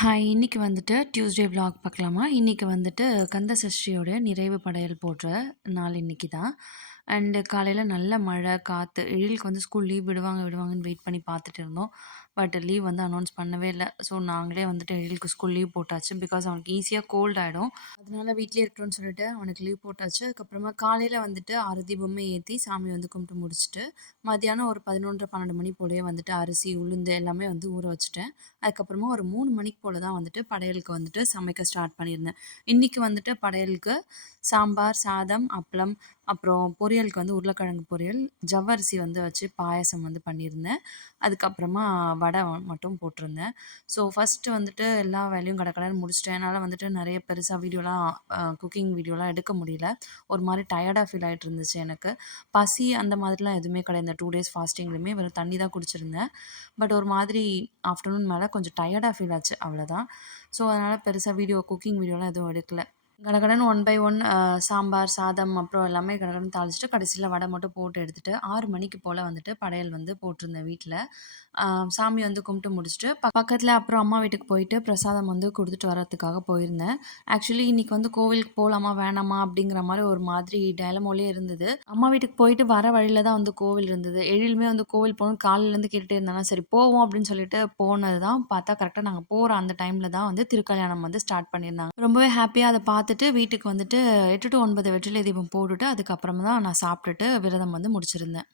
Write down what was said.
Hi! இன்னைக்கு வந்துட்டு Tuesday vlog பார்க்கலாமா? இன்னைக்கு வந்துட்டு கந்த சஷ்டியோட நிறைவு படையல் போடுற நாள் இன்னைக்கு தான். அண்ட் காலையில நல்ல மழை, காத்து. எழிலுக்கு வந்து ஸ்கூல் லீவ் விடுவாங்கன்னு வெயிட் பண்ணி பார்த்துட்டு இருந்தோம். பட் லீவ் வந்து அனௌன்ஸ் பண்ணவே இல்ல. ஸோ நாங்களே வந்துட்டு எழிலுக்கு ஸ்கூல் லீவ் போட்டாச்சு. பிகாஸ் அவனுக்கு ஈஸியா கோல்ட் ஆயிடும். அதனால வீட்லயே இருக்கட்டும்னு சொல்லிட்டு அவனுக்கு லீவ் போட்டாச்சு. அதுக்கப்புறமா காலையில வந்துட்டு 6 தீபமே ஏத்தி சாமி வந்து கும்பிட்டு முடிச்சுட்டு, மதியானம் ஒரு 11:30, 12 மணி போலயே வந்துட்டு அரிசி, உளுந்து எல்லாமே வந்து ஊற வச்சுட்டேன். அதுக்கப்புறமா ஒரு 3 மணிக்கு போல தான் வந்துட்டு படையலுக்கு வந்துட்டு சமைக்க ஸ்டார்ட் பண்ணியிருந்தேன். இன்னைக்கு வந்துட்டு படையலுக்கு சாம்பார், சாதம், அப்பளம், அப்புறம் பொரியலுக்கு வந்து உருளைக்கிழங்கு பொரியல், ஜவ்வரிசி வந்து வச்சு பாயாசம் வந்து பண்ணியிருந்தேன். அதுக்கப்புறமா வடை மட்டும் போட்டிருந்தேன். ஸோ ஃபர்ஸ்ட்டு வந்துட்டு எல்லா வேலையும் கடகடன்னு முடிச்சுட்டேன். என்னால வந்துட்டு நெறைய பெருசா வீடியோலாம் குக்கிங் வீடியோலாம் எடுக்க முடியல. ஒரு மாரி டயர்டா ஃபீல் ஆயிட்டு இருந்துச்சு எனக்கு. பசி அந்த மாதிரிலாம் எதுவுமே கிடையாது. இந்த 2 டேஸ் ஃபாஸ்டிங்லயுமே வெறும் தண்ணி தான் குடிச்சிருந்தேன். பட் ஒரு மாதிரி ஆஃப்டர்நூன் மேல கொஞ்சம் டயர்டா ஃபீல் ஆச்சு அவ்வளோதான். ஸோ அதனால பெருசா குக்கிங் வீடியோலாம் எதுவும் எடுக்கல. கடகடன்னு ஒன் பை ஒன் சாம்பார், சாதம் அப்புறம் எல்லாமே கடகடன்னு தாளிச்சுட்டு கடைசியில வடை மட்டும் போட்டு எடுத்துட்டு 6 மணிக்கு போல வந்துட்டு படையல் வந்து போட்டிருந்தேன் வீட்ல. அ சாமி வந்து கும்பிட்டு முடிச்சுட்டு பக்கத்துல அப்புறம் அம்மா வீட்டுக்கு போயிட்டு பிரசாதம் வந்து குடுத்துட்டு வரதுக்காக போயிருந்தேன். ஆக்சுவலி இன்னைக்கு வந்து கோவிலுக்கு போலாமா, வேணாமா அப்படிங்கிற மாரி ஒரு மாதிரி டயலமாலயே இருந்தது. அம்மா வீட்டுக்கு போயிட்டு வர வழியில தான் வந்து கோவில் இருந்தது. எழிலுமே வந்து கோவில் போகணும்னு காலையிலேருந்து கேட்டுட்டே இருந்தானா, சரி போவோம் அப்படின்னு சொல்லிட்டு போனது தான். பார்த்தா கரெக்ட்டா நாங்க போற அந்த டைம்ல தான் வந்து திருக்கல்யாணம் வந்து ஸ்டார்ட் பண்ணியிருந்தாங்க. ரொம்பவே ஹேப்பியா அத பார்த்துட்டு வீட்டுக்கு வந்துட்டு 8 டூ 9 வெற்றிலை தீபம் போட்டுட்டு, அதுக்கப்புறமா தான் நான் சாப்பிட்டுட்டு விரதம் வந்து முடிச்சிருந்தேன்.